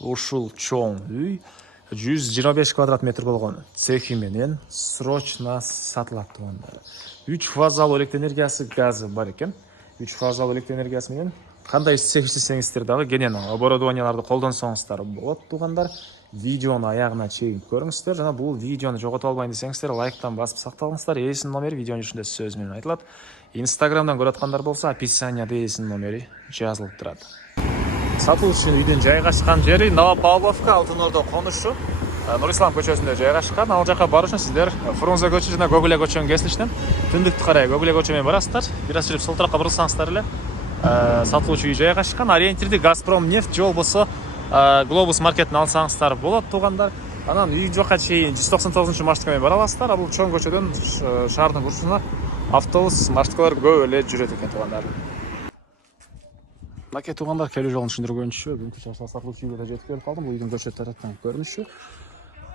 ушул чоң үй 125 квадрат метр болгон цехи менен срочно сатылат туугандар. 3 фазалуу электр энергиясы, газы бар экен. 3 фазалуу электр энергиясы менен кандай цех иштесеңиздер дагы кенен оборудованияларды колдонсоңуздар болот туугандар. Видеону аягына чейин көрүңүздөр жана бул видеону жогото албайын десеңиздер лайктан басып сакталыңыздар. Ээсинин номери видеонун ичинде сөз менен айтылат. Инстаграмдан көрүп аткандар болсо описанияда ээсинин номери жазылып турат. Сатылуучу үйдүн жайгашкан жери Новопавловка, Алтын Ордо конушу. Нурислам көчөсүндө жайгашкан. Ал жака баруу үчүн сиздер Фрунзе көчө жана Гоголя көчөнүн кесилиштен түндүктү карай Гоголя көчө менен барасыздар. Бир аз жүрүп сол тарапка бурулсаңыздар эле сатылуучу үй жайгашкан. Ориентирди Газпром нефть же болбосо Глобус маркеттин алсаңыздар болот туугандар. Анан үй жака чейин 199 маршрутка менен бара аласыздар. Бул чоң көчөдөн шаардын бурчуна автобус, маршруткалар көп эле жүрөт экен туугандар. Мынакей туугандар, келүү жолун түшүндүргөнчү бүгүнкү сатылуучу үйгө да жетип келип калдым. Бул үйдүн көчө тараптан көрүнүшү.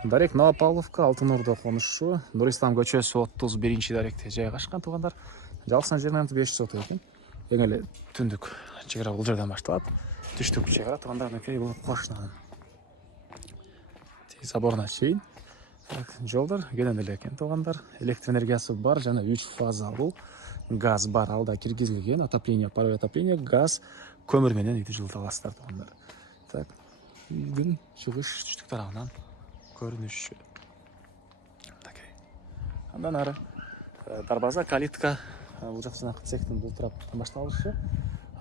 Дарек Новопавловка, Алтын Ордо конушу, Нурислам көчөсү 31-даректе жайгашкан туугандар. Жалпысынан жерин 500 сот экен. Эң эле түндүк чек ара бул жерден башталат. Түштүк чек ара туугандар, мынакей бул кошунан. Заборуна чейин. Жолдор кенен эле экен туугандар. Электр энергиясы бар жана 3 фазалуу газ бар. Алда киргизилген отопление, паровое отопление, газ, көмүр менен үйдү жылыта аласыздар туугандар. Так, үйдүн чыгыш түштүк тарабынан көрүнүшү. Такей. Андан ары дарбаза, калитка, бул жактан цехтин бул тараптан башталышы.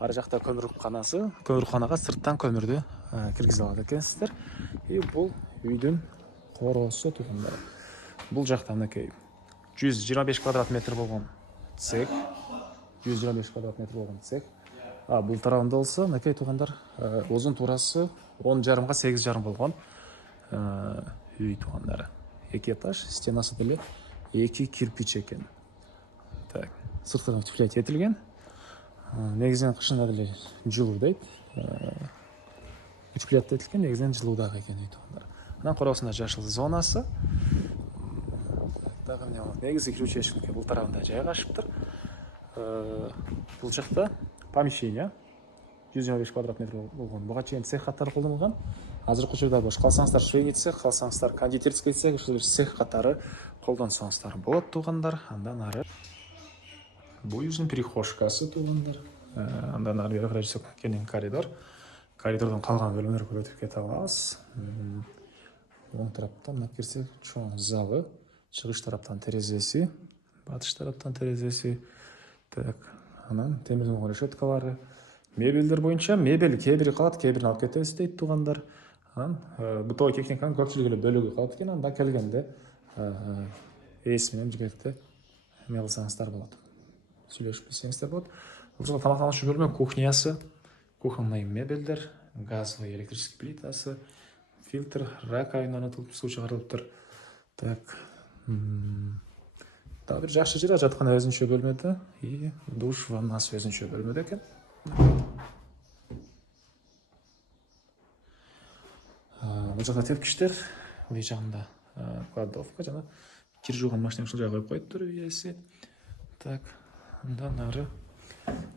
Ары жакта көмүрканасы, көмүрканага сырттан көмүрдү киргизе алат экенсиздер. И бул үйдүн короосу туугандар. Бул жакта мынакей 125 квадрат метр болгон цех. 125 квадрат метр болгон цех. Бул тарабында болсо мынакей туугандар узун туурасы 10,5 га 8,5 болгон үй туугандар. 2 этаж, стенасы деле 2 кирпич экен. Так, сыртынан утеплять этилген. Негизинен кышында деле жылуу дейт. Утеплять этилген, негизинен жылуу дагы экен үй туугандар. Анан короосунда жашыл зонасы. Дагы эмне болот? Негизи кирүүчү эшик бул тарабында жайгашыптыр. Бул жакта помещение 125 квадрат метр болгон. Буга чейин цех катары колдонулган. Азыркы учурда бош калсаңыздар швейный цех, калсаңыздар кондитерский цех, ушул цех катары колдонсоңуздар болот туугандар. Андан ары бул үйдүн перехожкасы туугандар. Андан ары бери карай жүрсөк кенен коридор. Коридордон калган бөлмөлөргө өтүп кете алабыз. Оң тараптан мына кирсек чоң залы, чыгыш тараптан терезеси, батыш тараптан терезеси. Так, анан темир болгон решеткалары. Мебелдер боюнча мебель кээ бири калат, кээ бирин алып кетебиз дейт туугандар. Анан бытовой техниканын көпчүлүгү эле бөлүгү калат экен. Анда келгенде ээси менен жибекте эме кылсаңыздар болот. Сүйлөшүп билсеңиздер болот. Бул жерде тамактануучу бөлмө, кухнясы, кухонный мебелдер, газовый электрический плитасы, фильтр, раковина орнотулуп, суу чыгарылыптыр. Так. Дагы бир жакшы жери жаткан өзүнчө бөлмөдө и душ, ваннасы өзүнчө бөлмөдө экен. Бул жакта тепкичтер, бул жагында кладовка жана кир жууган машина ушул жакка коюп коюптур ээси. Так, андан ары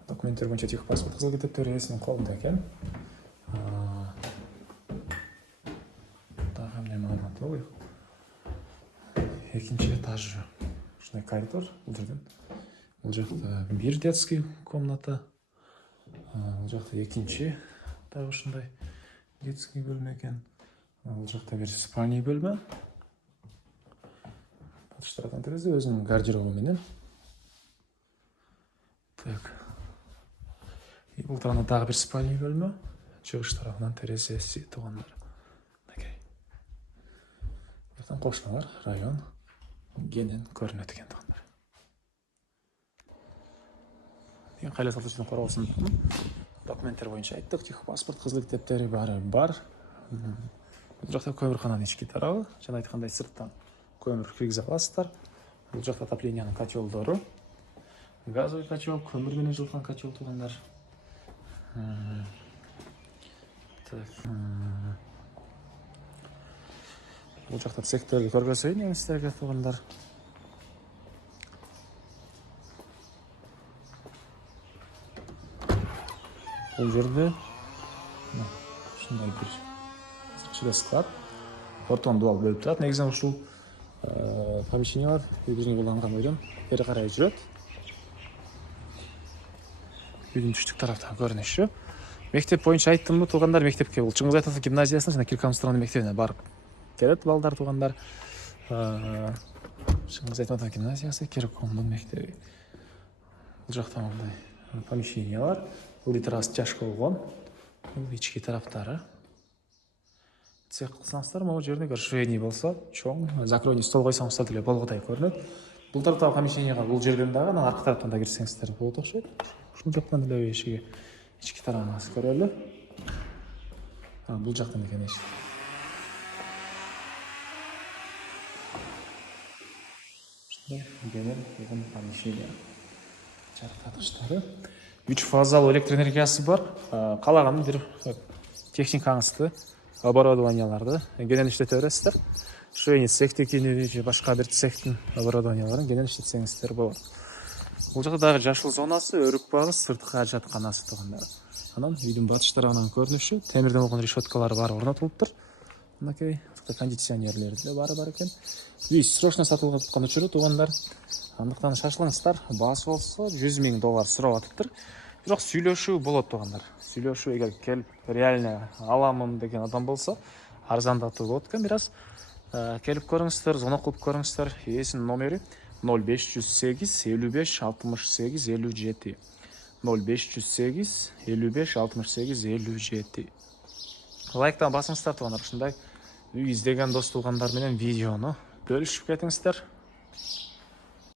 документтер боюнча техпаспорт, кызыл китептер ээсинин колунда экен. Дагы эмне маалымат болбойт. Экинчи этажы. Ушундай коридор бул жерден. Бул жакта бир детский комната. Бул жакта экинчи дагы ушундай детский бөлмө экен. Бул жакта бир спальный бөлмө. Батыш тараптан терезе өзүнүн гардеробу менен. Так. И бул тарапта дагы бир спальный бөлмө. Чыгыш тарабынан терезеси туугандар. Такей. Бутан кошуналар, район кенен көрүнөт экен туугандар. Эң кайла сатуучунун короосун документтер боюнча айттык, техпаспорт, кызыл китептери баары бар. Бул жакта көмүркананын ички тарабы, жана айткандай сырттан көмүр киргизе аласыздар. Бул жакта отоплениянын котелдору, газовый котел, көмүр менен жылыткан котел туугандар. Так. Бул жакта цехтерди көргөзөйүн силерге туугандар. Бул жерде ушундай бир ичинде склад, ортоң дуал бөлүп турат. Негизинен ушул помещениялар үйдүн уланган үйдөн бери карай жүрөт. Үйдүн түштүк тараптагы көрүнүшү. Мектеп боюнча айттымбы, туугандар, мектепке бул Чыңгыз Айтматов гимназиясына жана Киркамстронун мектебине барып келет балдар, туугандар. Чыңгыз Айтматов гимназиясы, Киркомдун мектеби. Бул жакта мындай помещениялар. Бул террас жаш болгон. Бул ички тараптары. Цех кылсаңыздар, могу жерде швейный болсо, чоң, закройный стол койсоңуздар деле болгодай көрүнөт. Бул тараптагы помещенияга бул жерден дагы, анан аркы тараптан да кирсеңиздер болот окшойт. Ушул жактан деле эшиги ички тарабын көрөлү. Бул жактан экен эшик. Ушундай кеңен помещение. Жарыктатыштары. 3 фазалуу электр энергиясы бар. Калаган бир техникаңызды, оборудованияларды кенен иштете бересиздер. Швейный цехтекини же башка бир цехтин оборудованияларын кенен иштетсеңиздер болот. Бул жакта дагы жашыл зонасы, өрүк багы, сырткы жатканасы туугандар. Анан үйдүн батыш тарабынан көрүнүшү, темирден болгон решеткалары бар орнотулуптур. Мынакей кондиционерлери деле бар экен. Үй срочно сатылып аткан учуру туугандар. Андыктан шашылыңыздар. Баасы болсо $100,000 сурап атыптыр. Бирок сүйлөшүү болот туугандар. Сүйлөшүү эгер келип реально аламын деген адам болсо, арзандатуу болот экен бир аз. Келип көрүңүздөр, звонок кылып көрүңүздөр. Ээсинин номери 0508 55 68 57. 0508 55 68 57. Лайктан басыңыздар туугандар, ушундай үй издеген дос туугандар менен видеону бөлүшүп кетиңиздер.